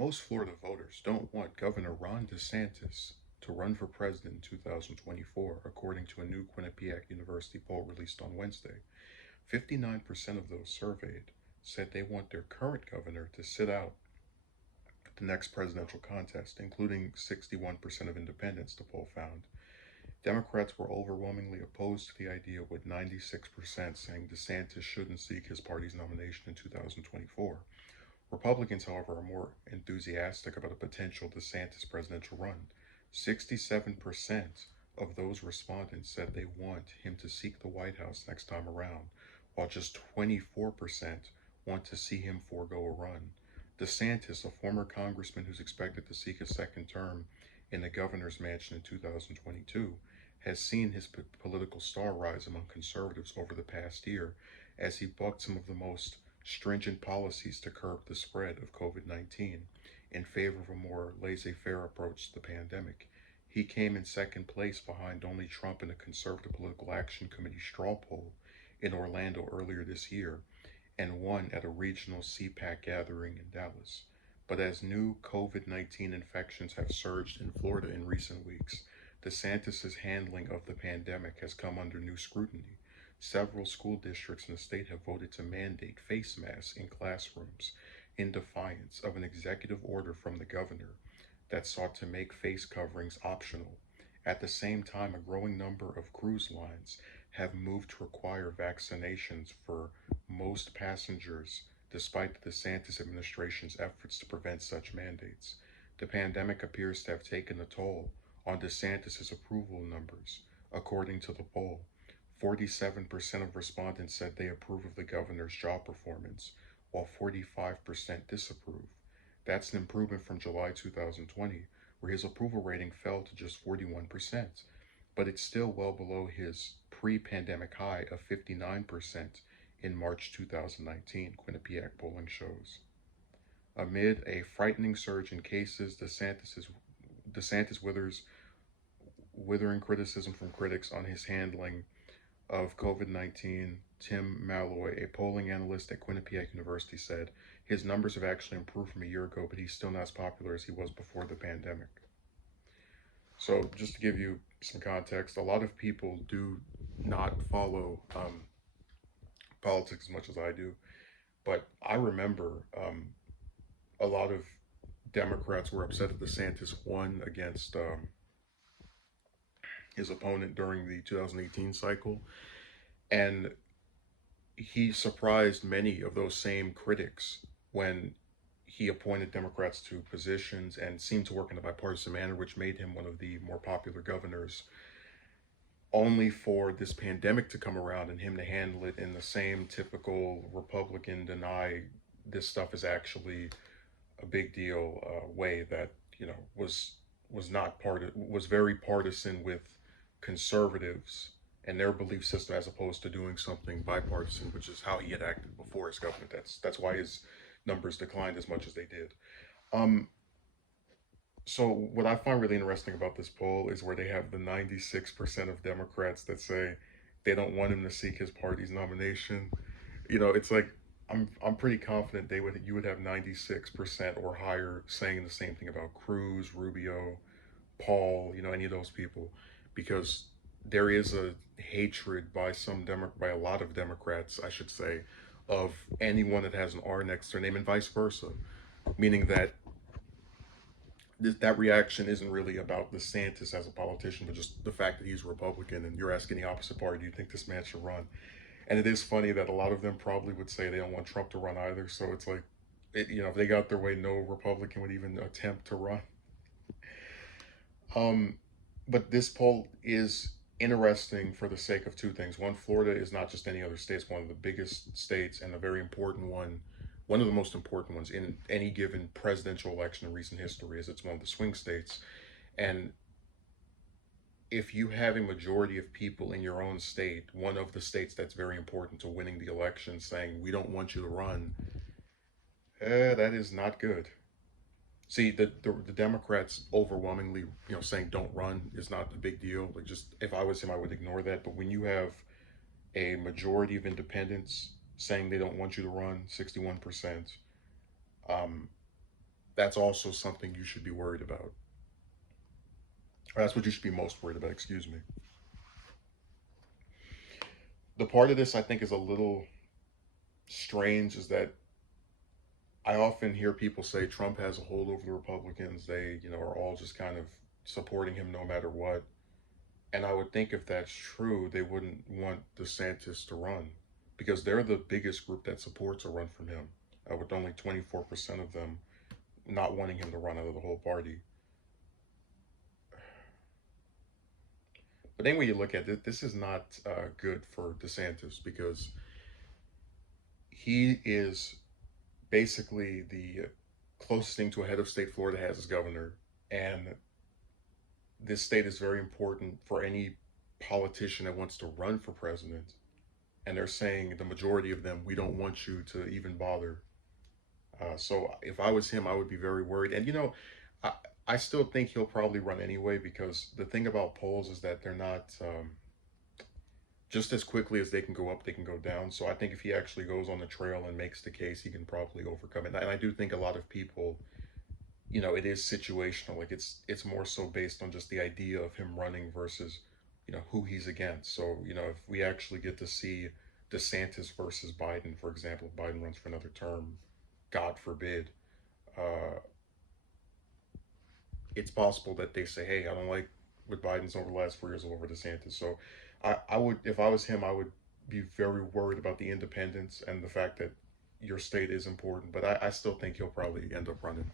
Most Florida voters don't want Governor Ron DeSantis to run for president in 2024, according to a new Quinnipiac University poll released on Wednesday. 59% of those surveyed said they want their current governor to sit out the next presidential contest, including 61% of independents, the poll found. Democrats were overwhelmingly opposed to the idea, with 96% saying DeSantis shouldn't seek his party's nomination in 2024. Republicans, however, are more enthusiastic about a potential DeSantis presidential run. 67% of those respondents said they want him to seek the White House next time around, while just 24% want to see him forego a run. DeSantis, a former congressman who's expected to seek a second term in the governor's mansion in 2022, has seen his political star rise among conservatives over the past year as he bucked some of the most stringent policies to curb the spread of COVID-19 in favor of a more laissez-faire approach to the pandemic. He came in second place behind only Trump in a Conservative Political Action Committee straw poll in Orlando earlier this year, and won at a regional CPAC gathering in Dallas. But as new COVID-19 infections have surged in Florida in recent weeks, DeSantis' handling of the pandemic has come under new scrutiny. Several school districts in the state have voted to mandate face masks in classrooms in defiance of an executive order from the governor that sought to make face coverings optional. At the same time, a growing number of cruise lines have moved to require vaccinations for most passengers, despite the DeSantis administration's efforts to prevent such mandates. The pandemic appears to have taken a toll on DeSantis' approval numbers. According to the poll, 47% of respondents said they approve of the governor's job performance, while 45% disapprove. That's an improvement from July 2020, where his approval rating fell to just 41%, but it's still well below his pre-pandemic high of 59% in March 2019, Quinnipiac polling shows. Amid a frightening surge in cases, DeSantis withering criticism from critics on his handling of COVID-19. Tim Malloy, a polling analyst at Quinnipiac University, said his numbers have actually improved from a year ago, but he's still not as popular as he was before the pandemic. So just to give you some context, a lot of people do not follow politics as much as I do, but I remember a lot of Democrats were upset that DeSantis won against his opponent during the 2018 cycle, and he surprised many of those same critics when he appointed Democrats to positions and seemed to work in a bipartisan manner, which made him one of the more popular governors, only for this pandemic to come around and him to handle it in the same typical Republican deny this stuff is actually a big deal way that was not was very partisan with conservatives and their belief system, as opposed to doing something bipartisan, which is how he had acted before as governor. That's why his numbers declined as much as they did. Um, so what I find really interesting about this poll is where they have the 96% of Democrats that say they don't want him to seek his party's nomination. It's like I'm pretty confident you would have 96% or higher saying the same thing about Cruz, Rubio, Paul, any of those people, because there is a hatred by by a lot of Democrats, I should say, of anyone that has an R next to their name, and vice versa, meaning that that reaction isn't really about DeSantis as a politician, but just the fact that he's a Republican, and you're asking the opposite party, do you think this man should run? And it is funny that a lot of them probably would say they don't want Trump to run either. So it's like, if they got their way, no Republican would even attempt to run. Um, but this poll is interesting for the sake of two things. One, Florida is not just any other state; it's one of the biggest states and a very important one of the most important ones in any given presidential election in recent history, as it's one of the swing states. And if you have a majority of people in your own state, one of the states that's very important to winning the election, saying we don't want you to run, that is not good. See, the Democrats overwhelmingly, saying don't run is not a big deal. Like, just if I was him, I would ignore that. But when you have a majority of independents saying they don't want you to run, 61%, um, that's also something you should be worried about. Or that's what you should be most worried about, excuse me. The part of this I think is a little strange is that I often hear people say Trump has a hold over the Republicans. They, are all just kind of supporting him no matter what. And I would think if that's true, they wouldn't want DeSantis to run because they're the biggest group that supports a run from him, with only 24% of them not wanting him to run out of the whole party. But anyway, you look at it, this is not good for DeSantis because he is basically the closest thing to a head of state Florida has as governor. And this state is very important for any politician that wants to run for president. And they're saying, the majority of them, we don't want you to even bother. So if I was him, I would be very worried. And I, I still think he'll probably run anyway because the thing about polls is that they're not just as quickly as they can go up, they can go down. So I think if he actually goes on the trail and makes the case, he can probably overcome it. And I do think a lot of people, it is situational. Like it's more so based on just the idea of him running versus, who he's against. So, if we actually get to see DeSantis versus Biden, for example, if Biden runs for another term, God forbid, uh, it's possible that they say, hey, I don't like what Biden's over the last 4 years over DeSantis. So I would, if I was him, I would be very worried about the independence and the fact that your state is important. But I still think he'll probably end up running.